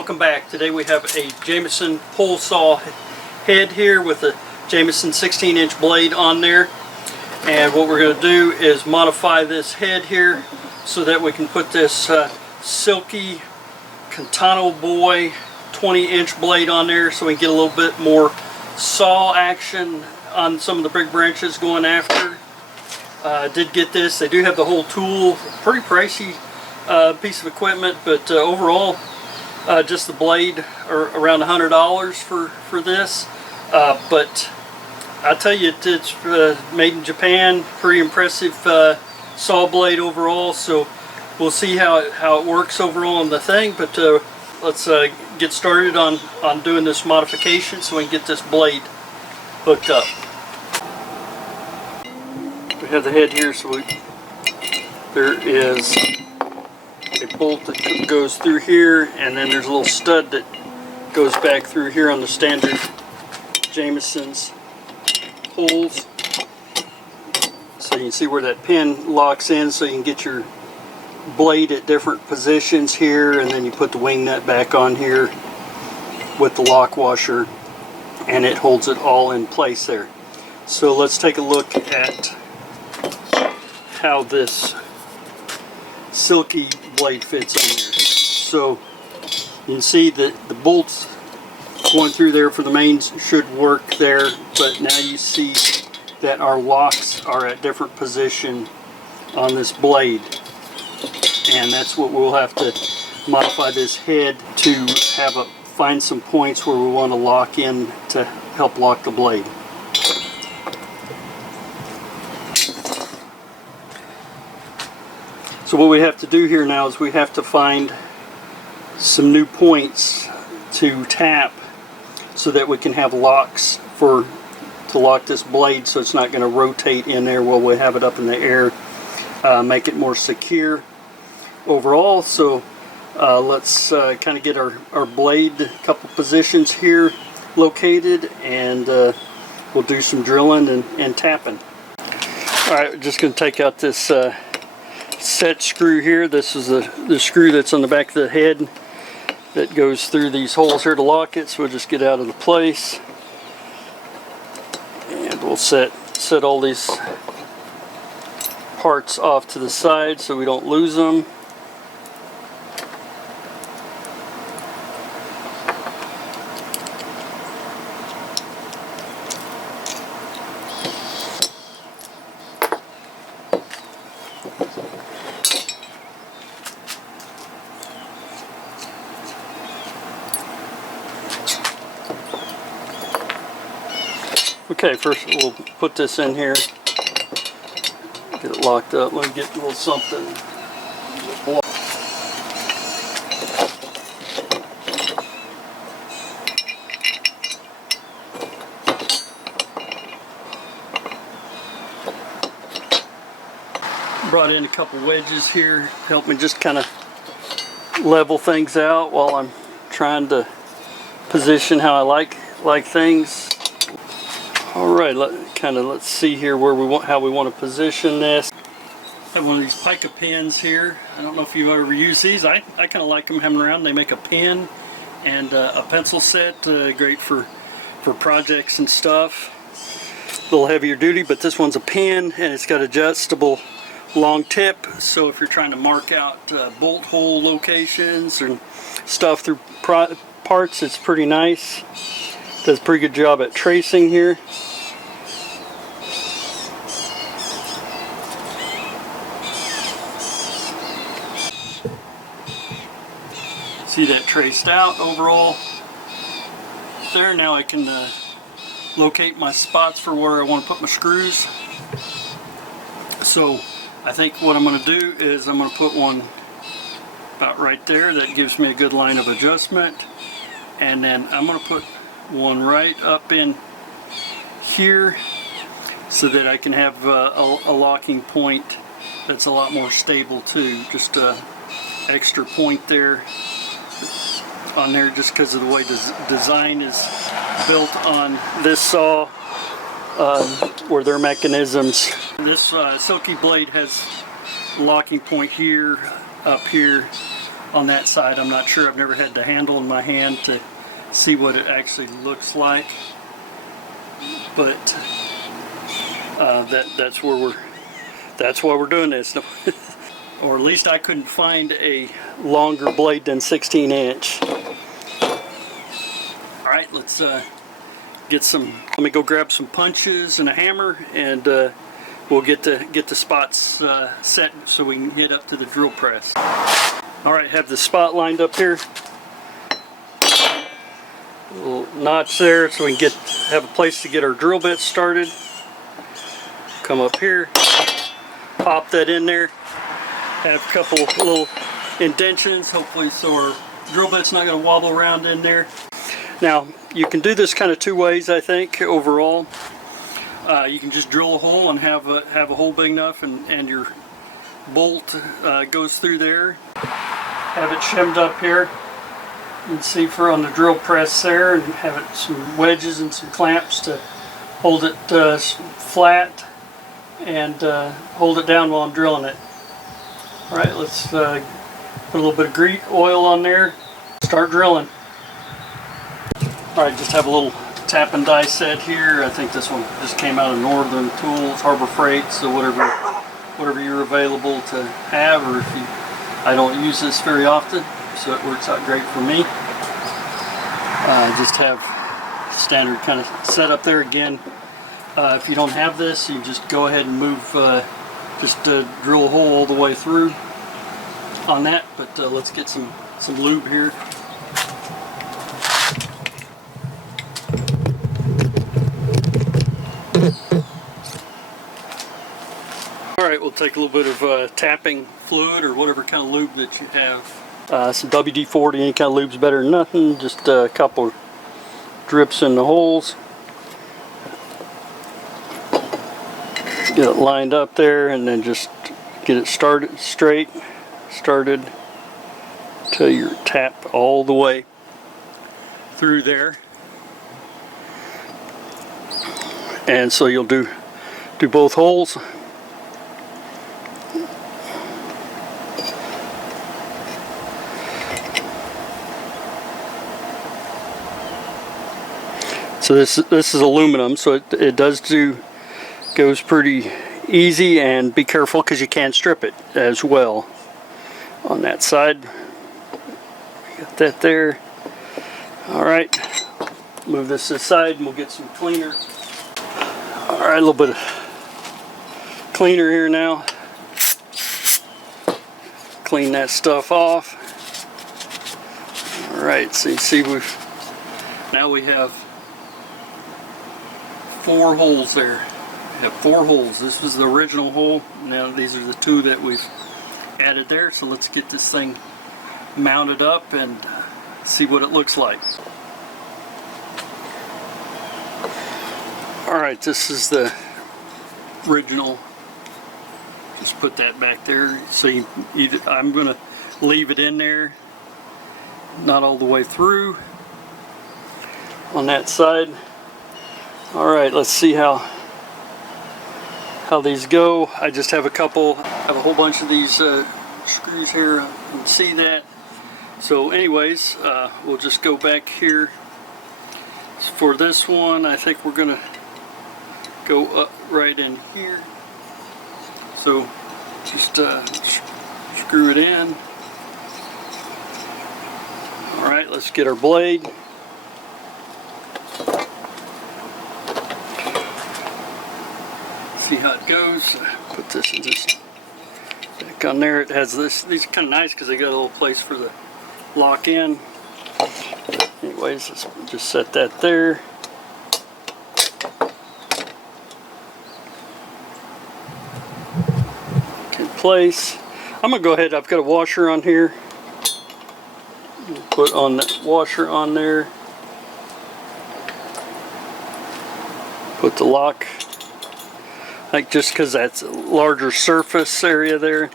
welcome back. Today we have a Jameson pole saw head here with a Jameson 16-inch blade on there. And what we're going to do is modify this head here so that we can put this Silky Katana Boy 20-inch blade on there so we can get a little bit more saw action on some of the big branches going after. I did get this. They do have the whole tool. Pretty pricey piece of equipment, but overall just the blade are around $100 for this. But I tell you, it's made in Japan. Pretty impressive saw blade overall. So we'll see how it works overall on the thing. But let's get started on doing this modification so we can get this blade hooked up. We have the head here, so there is a bolt that goes through here, and then there's a little stud that goes back through here on the standard Jameson's holes. So you can see where that pin locks in, so you can get your blade at different positions here, and then you put the wing nut back on here with the lock washer, and it holds it all in place there. So let's take a look at how this Silky blade fits on there. So you can see that the bolts going through there for the mains should work there, but now you see that our locks are at different position on this blade, and that's what we'll have to modify this head to find some points where we want to lock in to help lock the blade. So what we have to do here now is we have to find some new points to tap so that we can have locks to lock this blade, so it's not going to rotate in there while we have it up in the air. Make it more secure overall. So let's kind of get our blade, a couple positions here located, and we'll do some drilling and tapping. Alright, we're just going to take out this set screw here. This is the screw that's on the back of the head that goes through these holes here to lock it. So we'll just get out of the place, and we'll set all these parts off to the side so we don't lose them. Okay, first we'll put this in here, get it locked up. Let me get a little something. Brought in a couple wedges here, help me just kind of level things out while I'm trying to position how I like things. Alright, let's see here how we want to position this. I have one of these pica pins here. I don't know if you've ever used these. I kind of like them having around. They make a pin and a pencil set, great for projects and stuff. A little heavier duty, but this one's a pin and it's got adjustable long tip, so if you're trying to mark out bolt hole locations and stuff through parts, it's pretty nice. Does a pretty good job at tracing here. See that traced out overall there. Now I can locate my spots for where I want to put my screws. So I think what I'm going to do is I'm going to put one about right there. That gives me a good line of adjustment, and then I'm going to put one right up in here so that I can have a locking point that's a lot more stable too. Just a extra point there on there, just because of the way the design is built on this saw, or their mechanisms. This Silky blade has a locking point here, up here, on that side. I'm not sure. I've never had the handle in my hand to see what it actually looks like, but that's why we're doing this. Or at least I couldn't find a longer blade than 16 inch. Alright, let's get some, let me go grab some punches and a hammer, and we'll get the spots set so we can head up to the drill press. Alright, have the spot lined up here. A little notch there so we can have a place to get our drill bit started. Come up here, pop that in there. Have a couple little indentions, hopefully, so our drill bit's not going to wobble around in there. Now, you can do this kind of two ways, I think, overall. You can just drill a hole and have a hole big enough, and your bolt goes through there. Have it shimmed up here. You can see for on the drill press there, and have it some wedges and some clamps to hold it flat and hold it down while I'm drilling it. Alright, let's put a little bit of grease oil on there, start drilling. Alright, just have a little tap and die set here. I think this one just came out of Northern Tools, Harbor Freight, so whatever you're available to have, or if you, I don't use this very often, so it works out great for me. I just have standard kind of setup there again. If you don't have this, you just go ahead and move, drill a hole all the way through on that, but let's get some lube here. Alright, we'll take a little bit of tapping fluid or whatever kind of lube that you have. Some WD-40, any kind of lube's better than nothing. Just a couple drips in the holes. Get it lined up there, and then just get it started till you're tapped all the way through there. And so you'll do both holes. So this is aluminum, so it goes pretty easy, and be careful because you can strip it as well on that side. Got that there. Alright, move this aside and we'll get some cleaner. Alright, a little bit of cleaner here now. Clean that stuff off. Alright, so you see now we have 4 holes there. We have 4 holes. This was the original hole. Now these are the 2 that we've added there. So let's get this thing mounted up and see what it looks like. Alright, this is the original. Just put that back there. So I'm going to leave it in there, not all the way through on that side. Alright, let's see how these go. I just have a whole bunch of these screws here. You can see that. So anyways, we'll just go back here. For this one, I think we're going to go up right in here. So just screw it in. Alright, let's get our blade. See how it goes. Put this in just back on there. It has this. These are kind of nice because they got a little place for the lock in. Anyways, let's just set that there. In place. I'm gonna go ahead. I've got a washer on here. Put on that washer on there. Put the lock. Like just because that's a larger surface area there.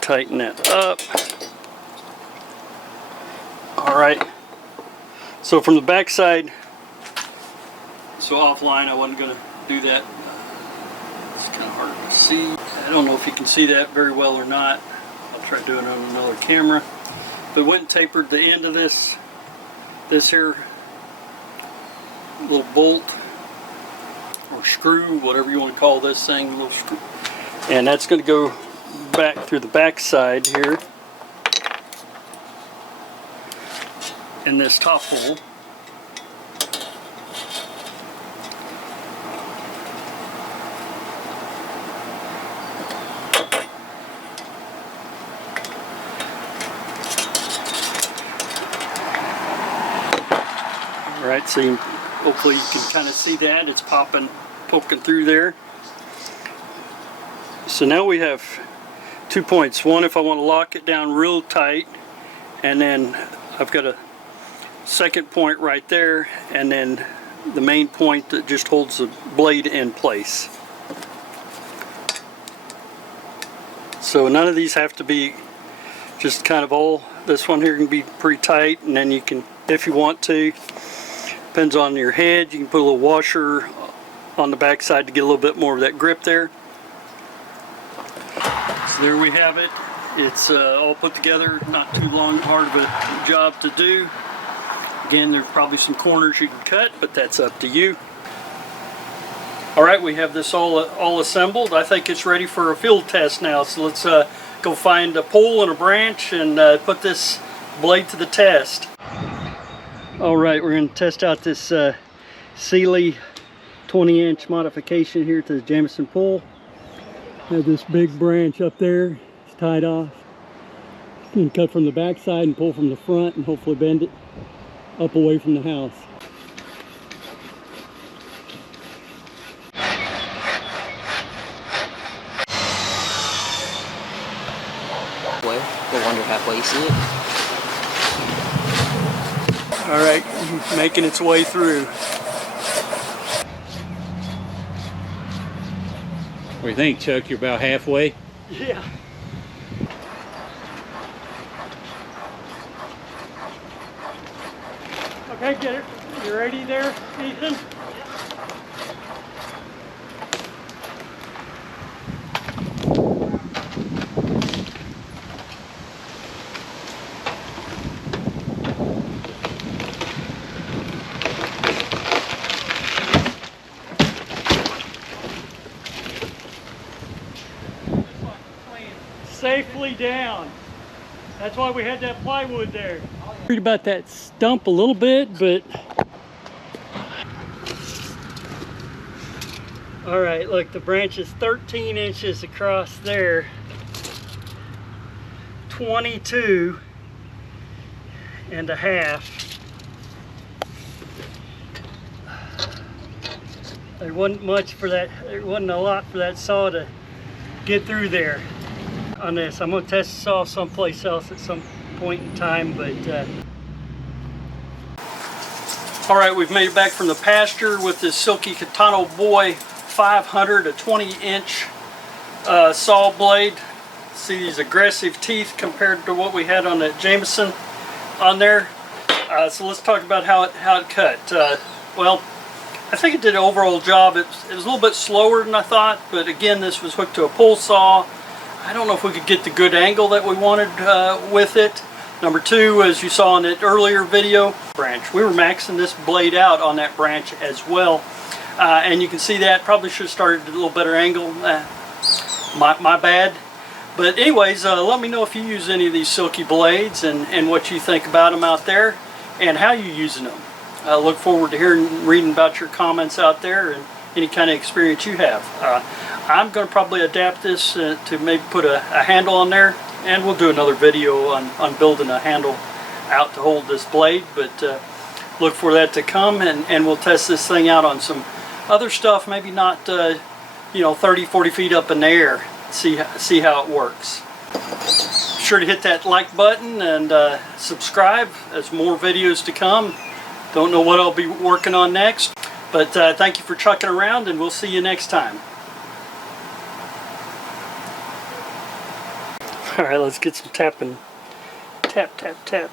Tighten that up. Alright. So from the back side, so offline I wasn't going to do that. It's kind of hard to see. I don't know if you can see that very well or not. I'll Try doing it on another camera. But went and tapered the end of this here little bolt or screw, whatever you want to call this thing, little screw. And that's going to go back through the back side here in this top hole. Alright, so hopefully you can kind of see that. It's poking through there. So now we have 2 points. One, if I want to lock it down real tight, and then I've got a second point right there, and then the main point that just holds the blade in place. So none of these have to be just kind of all. This one here can be pretty tight, and then you can, if you want to, depends on your head, you can put a little washer on the back side to get a little bit more of that grip there. So there we have it. It's all put together, not too long, hard of a job to do. Again, there's probably some corners you can cut, but that's up to you. Alright, we have this all assembled. I think it's ready for a field test now, so let's go find a pole and a branch and put this blade to the test. Alright, we're going to test out this Silky 20-inch modification here to the Jameson pole. Have this big branch up there, it's tied off. You can cut from the back side and pull from the front and hopefully bend it up away from the house. Go under halfway, you see it? Alright, making its way through. What do you think, Chuck? You're about halfway? Yeah. Okay, get it. You ready there, Ethan? Safely down. That's why we had that plywood there. Worried about that stump a little bit, but all right, look, the branch is 13 inches across there, 22 and a half. There wasn't much for that, there wasn't a lot for that saw to get through there on this. I'm going to test this off someplace else at some point in time, but all right, we've made it back from the pasture with this Silky Katana Boy 500, a 20-inch saw blade. See these aggressive teeth compared to what we had on that Jameson on there. So let's talk about how it cut. Well, I think it did an overall job. It was a little bit slower than I thought, but again, this was hooked to a pull saw. I don't know if we could get the good angle that we wanted with it. Number two, as you saw in that earlier video, branch. We were maxing this blade out on that branch as well. And you can see that probably should have started at a little better angle. My bad. But anyways, let me know if you use any of these Silky blades and what you think about them out there and how you're using them. I look forward to reading about your comments out there and any kind of experience you have. I'm going to probably adapt this to maybe put a handle on there, and we'll do another video on building a handle out to hold this blade, but look for that to come, and we'll test this thing out on some other stuff, maybe not 30-40 feet up in the air. See how it works. Be sure to hit that like button and subscribe. There's more videos to come. Don't know what I'll be working on next, but thank you for chucking around, and we'll see you next time. All right, let's get some tapping. Tap, tap, tap.